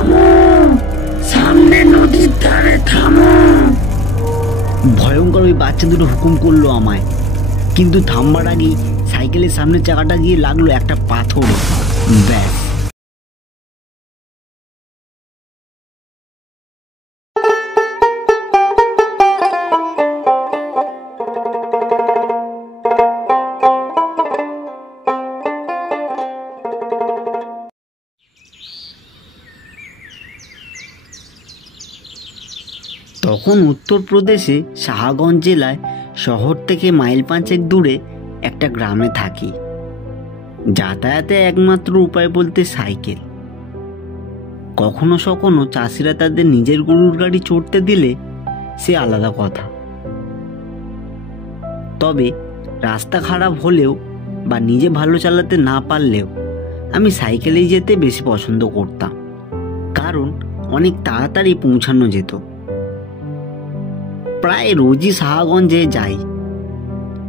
থামো, সামনে নদীর ধারে থামো। ভয়ঙ্কর ওই বাচ্চা দুটো হুকুম করলো আমায়, কিন্তু থামবার আগেই সাইকেলের সামনের চাকাটা গিয়ে লাগলো একটা পাথরে। ব্যাস। তখন উত্তরপ্রদেশে শাহগঞ্জ জেলায় শহর থেকে মাইল 5 দূরে একটা গ্রামে থাকি। যাতায়াতে একমাত্র উপায় বলতে সাইকেল। কখনো সখনো চাষিরা তাদের নিজের গরুর গাড়ি চড়তে দিলে সে আলাদা কথা। তবে রাস্তা খারাপ হলেও বা নিজে ভালো চালাতে না পারলেও আমি সাইকেলেই যেতে বেশি পছন্দ করতাম, কারণ অনেক তাড়াতাড়ি পৌঁছানো যেত। প্রায় রোজই শাহগঞ্জে যাই,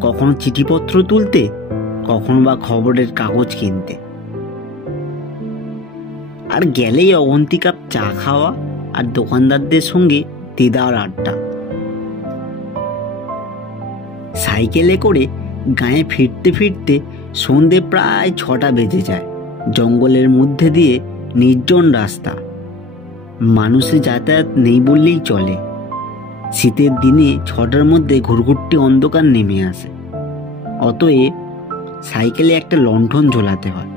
কখনো চিঠিপত্র তুলতে, কখনো বা খবরের কাগজ কিনতে। আর গেলেই অগন্তি কাপ চা খাওয়া আর দোকানদারদের সঙ্গে দিদার আড্ডা। সাইকেলে করে গায়ে ফিরতে ফিরতে সন্ধে প্রায় 6টা বেজে যায়। জঙ্গলের মধ্যে দিয়ে নির্জন রাস্তা, মানুষের যাতায়াত নেই বললেই চলে। শীতের দিনে 6টার মধ্যে ঘুরঘুরটি অন্ধকার নেমে আসে, অতএব সাইকেলে একটা লণ্ঠন ঝোলাতে হয়।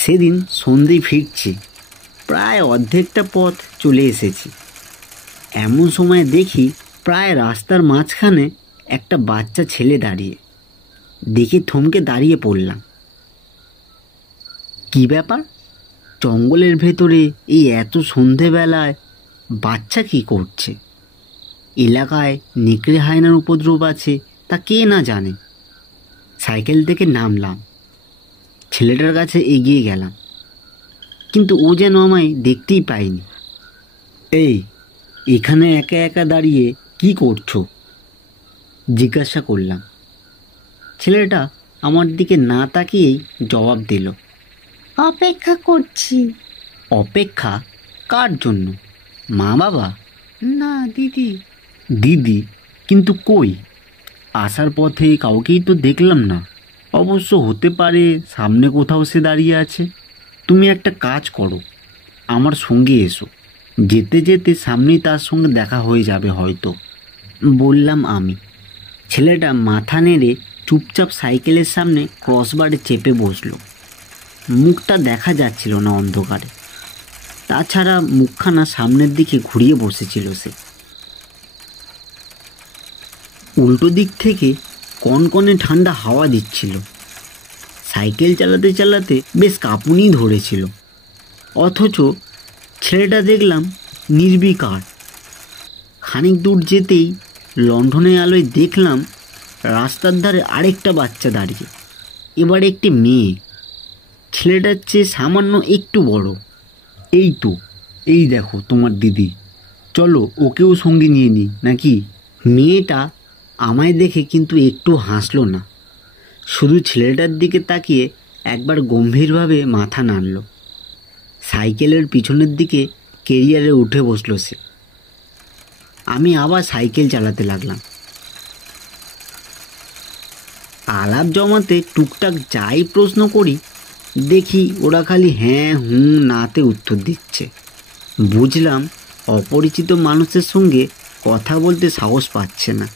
সেদিন সন্ধে ফিরছি, প্রায় অর্ধেকটা পথ চলে এসেছি। এমন সময় দেখি প্রায় রাস্তার মাঝখানে একটা বাচ্চা ছেলে দাঁড়িয়ে। দেখে থমকে দাঁড়িয়ে পড়লাম। কি ব্যাপার, জঙ্গলের ভেতরে এই এত সন্ধেবেলায় বাচ্চা কি করছে? এলাকায় নেকড়ে হায়নার উপদ্রব আছে তা কে না জানে। সাইকেল থেকে নামলাম, ছেলেটার কাছে এগিয়ে গেলাম, কিন্তু ও যেন আমায় দেখতেই পাইনি। এই, এখানে একা একা দাঁড়িয়ে কি করছো? জিজ্ঞাসা করলাম। ছেলেটা আমার দিকে না তাকিয়েই জবাব দিল, অপেক্ষা করছি। অপেক্ষা? কার জন্য? মা বাবা? না, দিদি। দিদি? কিন্তু কই, আসার পথে কাউকেই তো দেখলাম না। অবশ্য হতে পারে সামনে কোথাও সে দাঁড়িয়ে আছে। তুমি একটা কাজ করো, আমার সঙ্গে এসো, যেতে যেতে সামনেই তার সঙ্গে দেখা হয়ে যাবে হয়তো, বললাম আমি। ছেলেটা মাথা নেড়ে চুপচাপ সাইকেলের সামনে ক্রসবারে চেপে বসলো। মুখটা দেখা যাচ্ছিল না অন্ধকারে, তাছাড়া মুখখানা সামনের দিকে ঘুরিয়ে বসেছিল সে। উল্টো দিক থেকে কনকনে ঠান্ডা হাওয়া দিচ্ছিল। সাইকেল চালাতে চালাতে বেশ কাঁপুনি ধরেছিল, অথচ ছেলেটা দেখলাম নির্বিকার। খানিক দূর যেতেই লণ্ঠনের আলোয় দেখলাম রাস্তার ধারে আরেকটা বাচ্চা দাঁড়িয়ে। এবার একটি মেয়ে, ছেলেটার চেয়ে সামান্য একটু বড়। এই তো, এই দেখো তোমার দিদি, চলো ওকেও সঙ্গে নিয়ে নিই নাকি? মেয়েটা আমায় দেখে কিন্তু একটু হাসলো না, শুধু ছেলেটার দিকে তাকিয়ে একবার গম্ভীরভাবে মাথা নাড়ল। সাইকেলের পিছনের দিকে কেরিয়ারে উঠে বসলো সে। আমি আবার সাইকেল চালাতে লাগলাম। আলাপ জমাতে টুকটাক যাই প্রশ্ন করি, দেখি ওরা খালি হ্যাঁ হুঁ নাতে উত্তর দিচ্ছে। বুঝলাম অপরিচিত মানুষের সঙ্গে কথা বলতে সাহস পাচ্ছে না।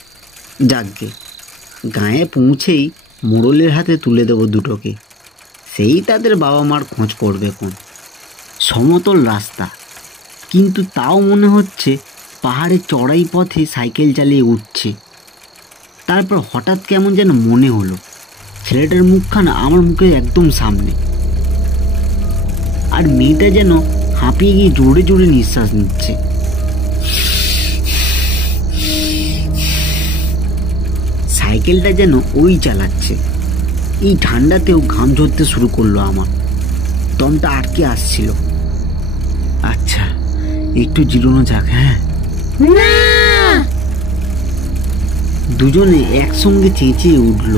যাকগে, গায়ে পৌঁছেই মোড়লের হাতে তুলে দেবো দুটোকে, সেই তাদের বাবা মার খোঁজ করবে কোন। সমতল রাস্তা, কিন্তু তাও মনে হচ্ছে পাহাড়ের চড়াই পথে সাইকেল চালিয়ে উঠছে। তারপর হঠাৎ কেমন যেন মনে হলো ছেলেটার মুখখানা আমার মুখের একদম সামনে, আর মেয়েটা যেন হাঁপিয়ে গিয়ে জোরে জোরে নিঃশ্বাস নিচ্ছে। সাইকেলটা যেন ওই চালাচ্ছে। এই ঠান্ডাতেও ঘাম ঝরতে শুরু করলো আমার, দমটা আটকে আসছিল। আচ্ছা, একটু জিরানো যাক। হ্যাঁ, দুজনে একসঙ্গে চেঁচিয়ে উঠল।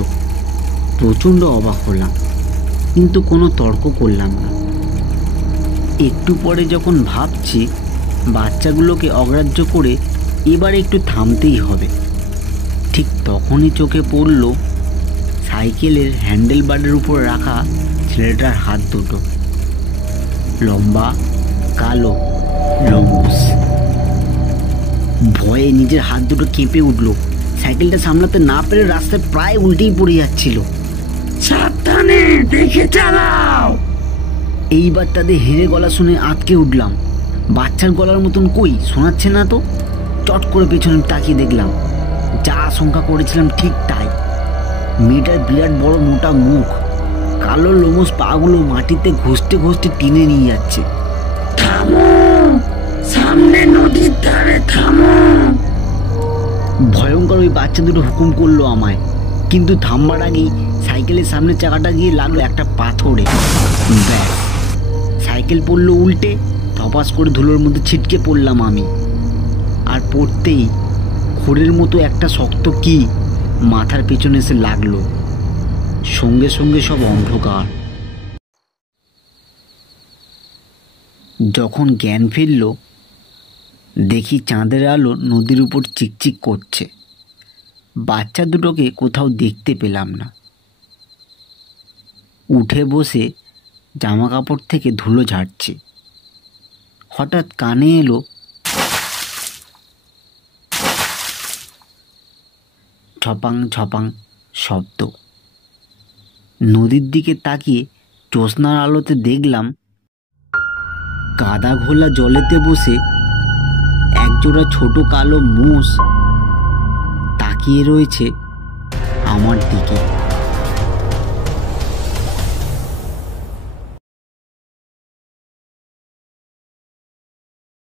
প্রচণ্ড অবাক হলাম, কিন্তু কোনো তর্ক করলাম না। একটু পরে যখন ভাবছি বাচ্চাগুলোকে অগ্রাহ্য করে এবার একটু থামতেই হবে, ঠিক তখনই চোখে পড়ল সাইকেলের হ্যান্ডেলবারের উপর রাখা ছেলেটার হাত দুটো। লম্বা, কালো, লম্বুস। ভয়ে নিজের হাত দুটো কেঁপে উঠল। সাইকেলটা সামলাতে না পেরে রাস্তায় প্রায় উল্টেই পড়ে যাচ্ছিল। সাবধানে, দেখে চালাও। এইবার তাদের হেরে গলা শুনে আটকে উঠলাম। বাচ্চার গলার মতন কই শোনাচ্ছে না তো। চট করে পেছনে তাকিয়ে দেখলাম, যা আশঙ্কা করেছিলাম ঠিক তাই। মেয়েটার বিরাট বড় মোটা মুখ, কালো লোমস পাগুলো মাটিতে ঘষতে ঘষতে টেনে নিয়ে যাচ্ছে। থামো, সামনে নদীর ধারে থামো। ভয়ঙ্কর ওই বাচ্চা দুটো হুকুম করলো আমায়, কিন্তু থামবার আগেই সাইকেলের সামনে চাকাটা গিয়ে লাগলো একটা পাথরে। ব্যাস, সাইকেল পড়লো উল্টে, ধপাস করে ধুলোর মধ্যে ছিটকে পড়লাম আমি। আর পড়তেই খড়ের মতো একটা শক্ত কি মাথার পেছনে এসে লাগলো। সঙ্গে সঙ্গে সব অন্ধকার। যখন জ্ঞান ফিরল, দেখি চাঁদের আলো নদীর উপর চিকচিক করছে। বাচ্চা দুটোকে কোথাও দেখতে পেলাম না। উঠে বসে জামা কাপড় থেকে ধুলো ঝাড়ছি। হঠাৎ কানে এলো ছপাং ছপাং শব্দ। নদীর দিকে তাকিয়ে জ্যোৎস্নার আলোতে দেখলাম কাদা ঘোলা জলেতে বসে একজোড়া ছোট কালো মোষ তাকিয়ে রয়েছে আমার দিকে।